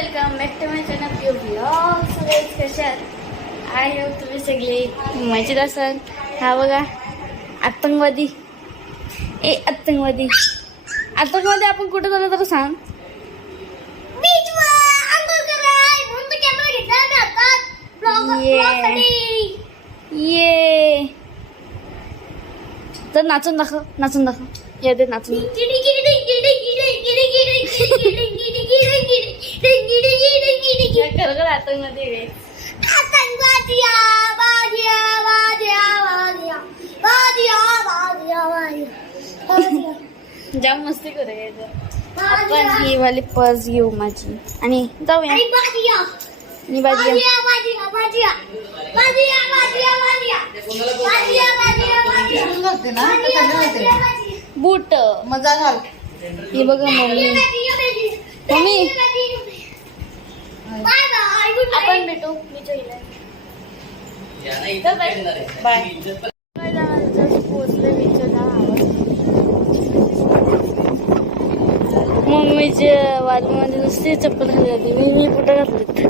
Welcome back to my channel pure blog. सगळे कशात आहे तुम्ही सगळे मजेत असाल. हा बघा आतंकवादी आतंकवादी आपण कुठे झालो तर सांग. ये तर नाचून दाखव येते नाचून. खरं आतंकवादी जाम मस्ती करूया. आपण ही वाली पर्स घेऊ माझी आणि जाऊया. बूट मजा घाल. हे बघा मम्मी आपण भेटू. मी बाय. मम्मीच्या वालीमध्ये नुसती चप्पल घालली होती. मी कुठं घातलीत.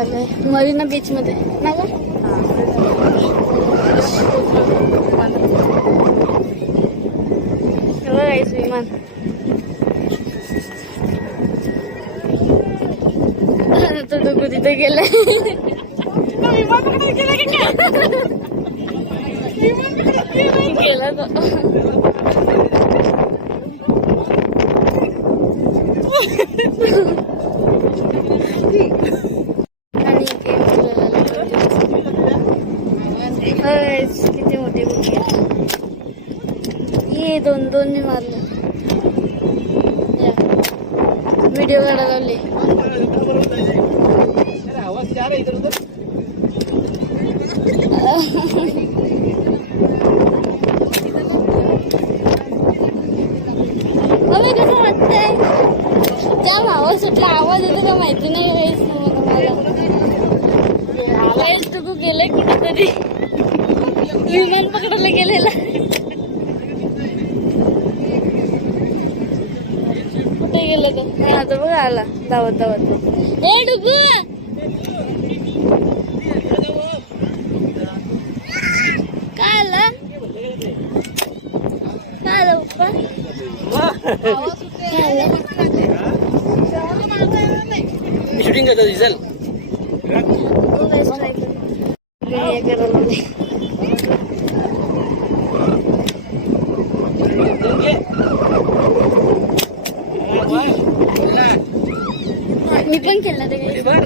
आले मरीना बीच मध्ये ना ग. विमान तो डुगू तिथे गेलाय. गेला तो. किती मोठी बुकी ये दोन मी मारलं. व्हिडिओ काढायला लावले. कसं वाटतंय. जाम आवाज सुटला. आवाज येतो का माहिती नाही. मला तू गेलंय कुठेतरी. विमान पकडायला गेलेला. कुठे गेलं ते आता बघा. आला धावत ए डुगू काय आला पप्पा. शूटिंग करतो डिझेल मी पण केला ते बघ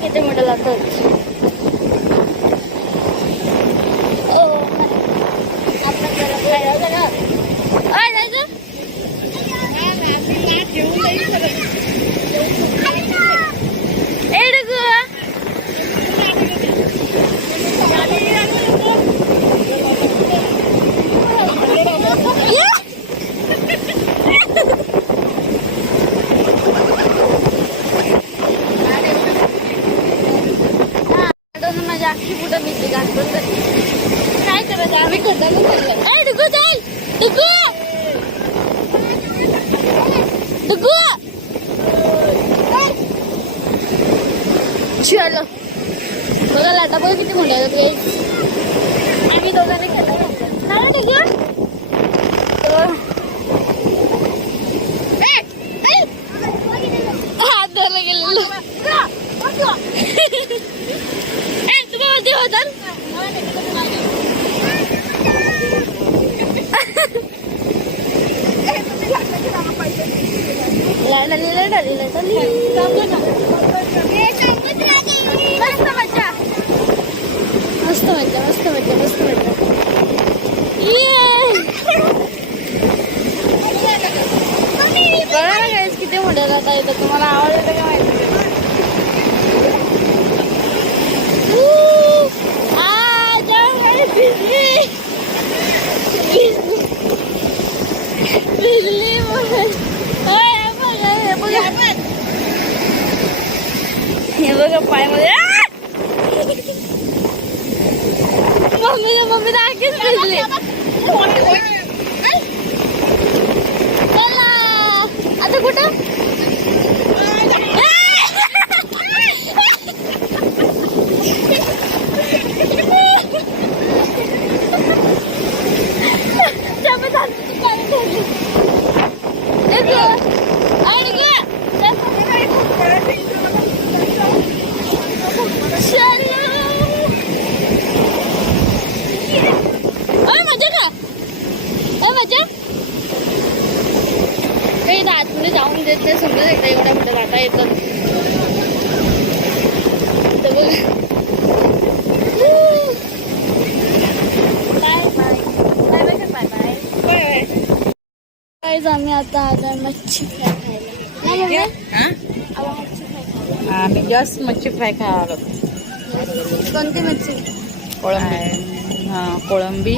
किती मोठं लागतं. अख्खी कुठं मी काय करायचं. आम्ही चलो बघा लाटा बघ किती मोठ्या. आम्ही दोघांनी खेळतो. हात धरला गेलेलो. तुम्हाला होता मस्त मजा मस्त मजा मस्त मजा बघा ना गाईस किती मोठ्या जाता येतं तुम्हाला आवडतं का माहिती बिजली हे बघा पायमध्ये मम्मी आखीच भिजली चला आता कुठं आतमध्ये जाऊन देत नाही समजत एकदा एवढ्या मोठ्या जाता येतं काय आम्ही आता आता मच्छी फ्राय खायला आम्ही जास्त मच्छी फ्राय खायला कोणती मच्छी कोळंबी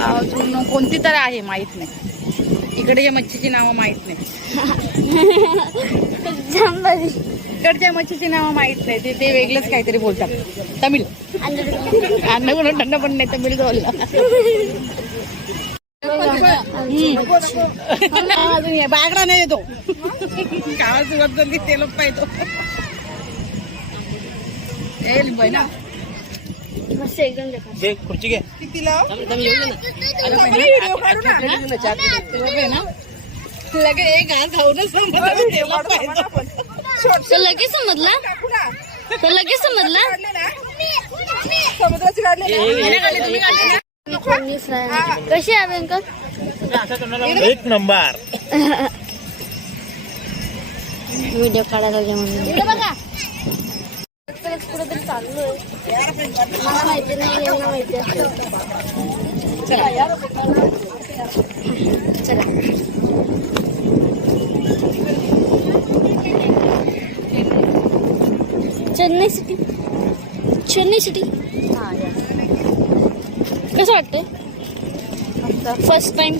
अजून कोणती तर आहे माहित नाही इकडे या मच्छीची नावं माहित नाही इकडच्या मच्छीची नावं माहित नाही ते वेगळंच काहीतरी बोलतात तमिळ अन्न म्हणून थंड पण नाही तमिळ बोलला बागडा नाही येतो गावाची बद्दल ते लोक पाहतो ना मस्त एकदम घे खुर्ची घे कितीला लगे एक घास खाऊनच लगेच समजला लगेच समजला समुद्राची काढले कशी आहे अंकल एक नंबर व्हिडिओ काढायला घे म्हणून बघा कुठेतरी चालू आहे मला माहिती नाही यांना माहिती असेल चला चेन्नई सिटी कसं वाटतंय फर्स्ट टाइम